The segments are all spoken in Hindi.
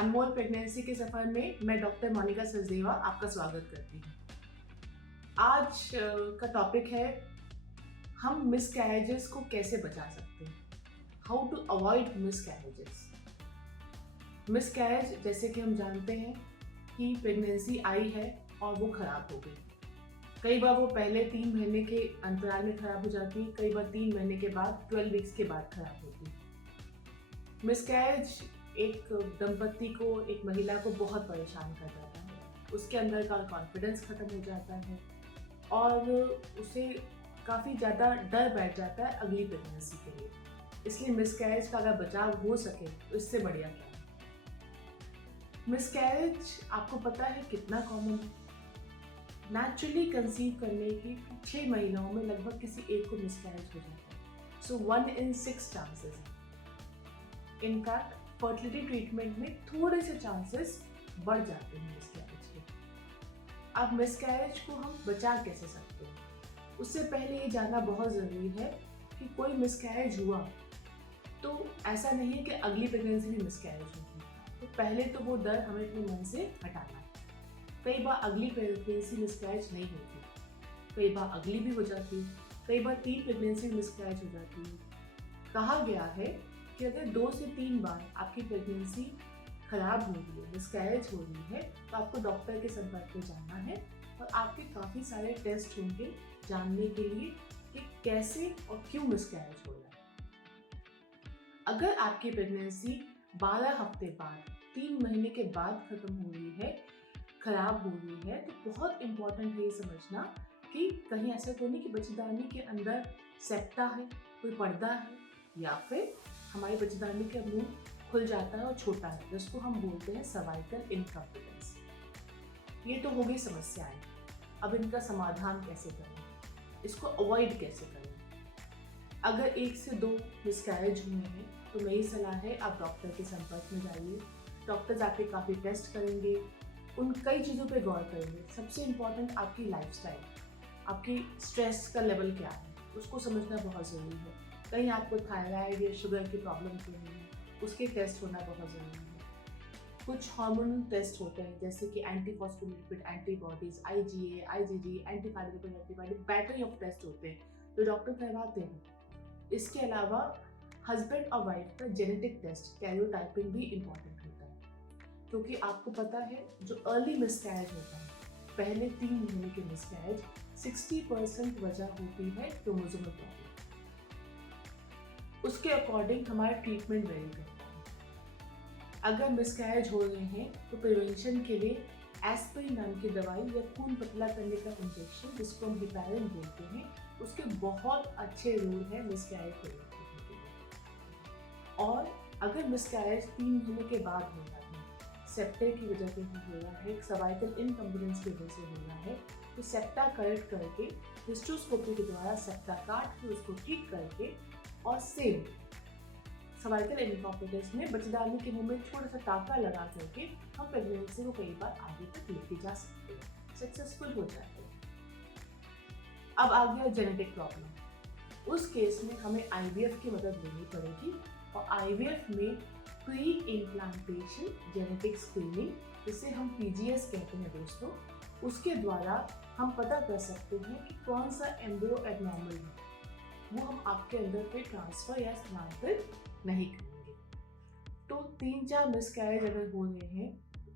अनमोल प्रेगनेंसी के सफर में मैं डॉक्टर मोनिका सचदेवा आपका स्वागत करती हूँ। आज का टॉपिक है हम मिसकैरेजेस को कैसे बचा सकते हैं, how to avoid miscarriages. Miscarriage जैसे कि हम जानते हैं कि प्रेगनेंसी आई है और वो खराब हो गई। कई बार वो पहले 3 महीने के अंतराल में खराब हो जाती है, कई बार 3 महीने के बाद 12 वीक्स के बाद खराब होती है। मिसकैरेज एक दंपति को, एक महिला को बहुत परेशान कर देता है। उसके अंदर का कॉन्फिडेंस खत्म हो जाता है और उसे काफ़ी ज़्यादा डर बैठ जाता है अगली प्रेगनेंसी के लिए। इसलिए मिसकैरेज का अगर बचाव हो सके तो इससे बढ़िया क्या है। मिसकैरेज आपको पता है कितना कॉमन है। नेचुरली कंसीव करने की 6 महीनों में लगभग किसी एक को मिसकैरेज हो जाता है। सो 1 in 6 चांसेस है। इनफैक्ट फर्टिलिटी ट्रीटमेंट में थोड़े से चांसेस बढ़ जाते हैं मिसकैरेज के। अब मिसकैरेज को हम बचा कैसे सकते हैं, उससे पहले ये जानना बहुत ज़रूरी है कि कोई मिसकैरेज हुआ तो ऐसा नहीं है कि अगली प्रेगनेंसी भी मिसकैरेज होगी। तो पहले तो वो डर हमें अपने मन से हटाना है। कई बार अगली प्रेगनेंसी मिसकैरेज नहीं होती, कई बार अगली भी हो जाती है, कई बार 3 प्रेगनेंसी मिसकैरेज हो जाती है। कहा गया है कि अगर 2 से 3 बार आपकी प्रेगनेंसी खराब हो रही है, मिसकैरेज हो रही है, तो आपको डॉक्टर के संपर्क में जाना है और आपके काफ़ी सारे टेस्ट होंगे जानने के लिए कि कैसे और क्यों मिसकैरेज हो रहा है। अगर आपकी प्रेगनेंसी 12 हफ्ते बाद, 3 महीने के बाद खत्म हो रही है, खराब हो रही है, तो बहुत इम्पोर्टेंट है ये समझना कि कहीं ऐसा तो नहीं कि बच्चेदानी के अंदर सेप्टा है, कोई पर्दा है, या फिर हमारी बच्चेदानी का मुंह खुल जाता है और छोटा है, जिसको हम बोलते हैं सर्वाइकल इनकॉम्पिटेंस। ये तो हो गई समस्याएं। अब इनका समाधान कैसे करें, इसको अवॉइड कैसे करें। अगर 1 से 2 मिसकैरेज हुए हैं तो मेरी सलाह है आप डॉक्टर के संपर्क में जाइए। डॉक्टर्स आपके काफ़ी टेस्ट करेंगे, उन कई चीज़ों पे गौर करेंगे। सबसे इम्पॉर्टेंट आपकी लाइफस्टाइल, आपकी स्ट्रेस का लेवल क्या है, उसको समझना बहुत ज़रूरी है। कहीं आपको थायराइड या शुगर की प्रॉब्लम तो नहीं है, उसके टेस्ट होना बहुत ज़रूरी है। कुछ हार्मोनल टेस्ट होते हैं जैसे कि antiphospholipid antibodies, IgA, IgG, antifibrinogen antibody, battery of test होते हैं जो डॉक्टर करवाते हैं। इसके अलावा हस्बैंड और वाइफ का जेनेटिक टेस्ट, कैरियोटाइपिंग भी इम्पॉर्टेंट होता है, क्योंकि आपको पता है जो अर्ली मिसकैरेज होता है, पहले 3 महीने के मिसकैरेज, 60% वजह होती है क्रोमोसोमल प्रॉब्लम। उसके अकॉर्डिंग हमारा ट्रीटमेंट वेरी करता है। अगर मिसकैरेज हो रहे हैं तो प्रिवेंशन के लिए एस्पिरिन नाम की दवाई या खून पतला करने का इंजेक्शन, जिसको हम हेपारिन बोलते हैं, उसके बहुत अच्छे रोल है मिसकैरेज को रोकने के लिए। और अगर मिसकैरेज 3 महीने के बाद हो रहा है, सेप्टा की वजह से हो रहा है, सर्वाइकल इनकॉम्पिटेंस की वजह से हो रहा है, तो सेप्टा करेक्ट करके हिस्ट्रोस्कोपी के द्वारा सेप्टा काट के उसको ठीक करके और सेम सर्वाइकल इनकॉम्पिटेंस में बच्चेदानी के मुंह में थोड़ा सा टाका लगा करके हम प्रेगनेंसी को कई बार आगे तक लेके जा सकते हैं, सक्सेसफुल हो जाते हैं। अब आ गया जेनेटिक प्रॉब्लम। उस केस में हमें IVF की मदद लेनी पड़ेगी और IVF में प्री इम्प्लांटेशन जेनेटिक स्क्रीनिंग, जिसे हम PGS कहते हैं दोस्तों, उसके द्वारा हम पता कर सकते हैं कि कौन सा एम्ब्रियो एबनॉर्मल है, वो हम आपके अंदर पे ट्रांसफर या स्थानांतरित नहीं करेंगे। तो 3-4 मिसकैरेज अगर हो रहे हैं,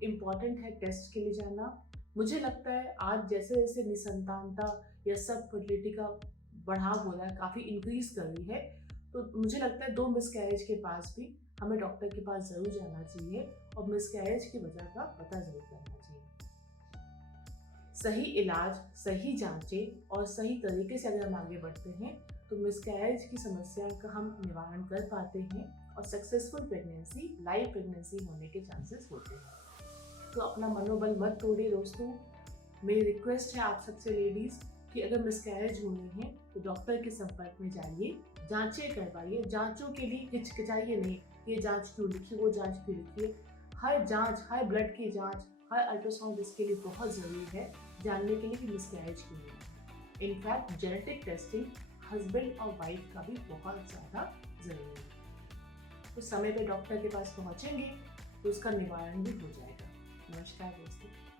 इम्पॉर्टेंट है टेस्ट के लिए जाना। मुझे लगता है आज जैसे जैसे निसंतानता या सब फर्टिलिटी का बढ़ाव हो रहा है, काफ़ी इंक्रीज कर रही है, तो मुझे लगता है 2 मिसकैरेज के पास भी हमें डॉक्टर के पास ज़रूर जाना चाहिए और मिसकैरेज की वजह का पता ज़रूर करना चाहिए। सही इलाज, सही जांचें और सही तरीके से अगर हम आगे बढ़ते हैं तो मिसकैरेज की समस्या का हम निवारण कर पाते हैं और सक्सेसफुल प्रेगनेंसी, लाइव प्रेगनेंसी होने के चांसेस होते हैं। तो अपना मनोबल मत तोड़िए दोस्तों। मेरी रिक्वेस्ट है आप सबसे लेडीज़ कि अगर मिसकैरेज हो रही हैं तो डॉक्टर के संपर्क में जाइए, जांचें करवाइए। जांचों के लिए हिचकिचाइए नहीं, ये जांच क्यों लिखी, वो जांच क्यों लिखी है। हर जांच, हर ब्लड की जांच, हर अल्ट्रासाउंड इसके लिए बहुत ज़रूरी है जानने के लिए कि मिसकैरेज क्यों हो रही है। इनफैक्ट जेनेटिक टेस्टिंग हस्बैंड और वाइफ का भी बहुत ज़्यादा ज़रूरी है। तो समय पे डॉक्टर के पास पहुँचेंगे तो उसका निवारण भी हो जाएगा। नमस्कार दोस्तों।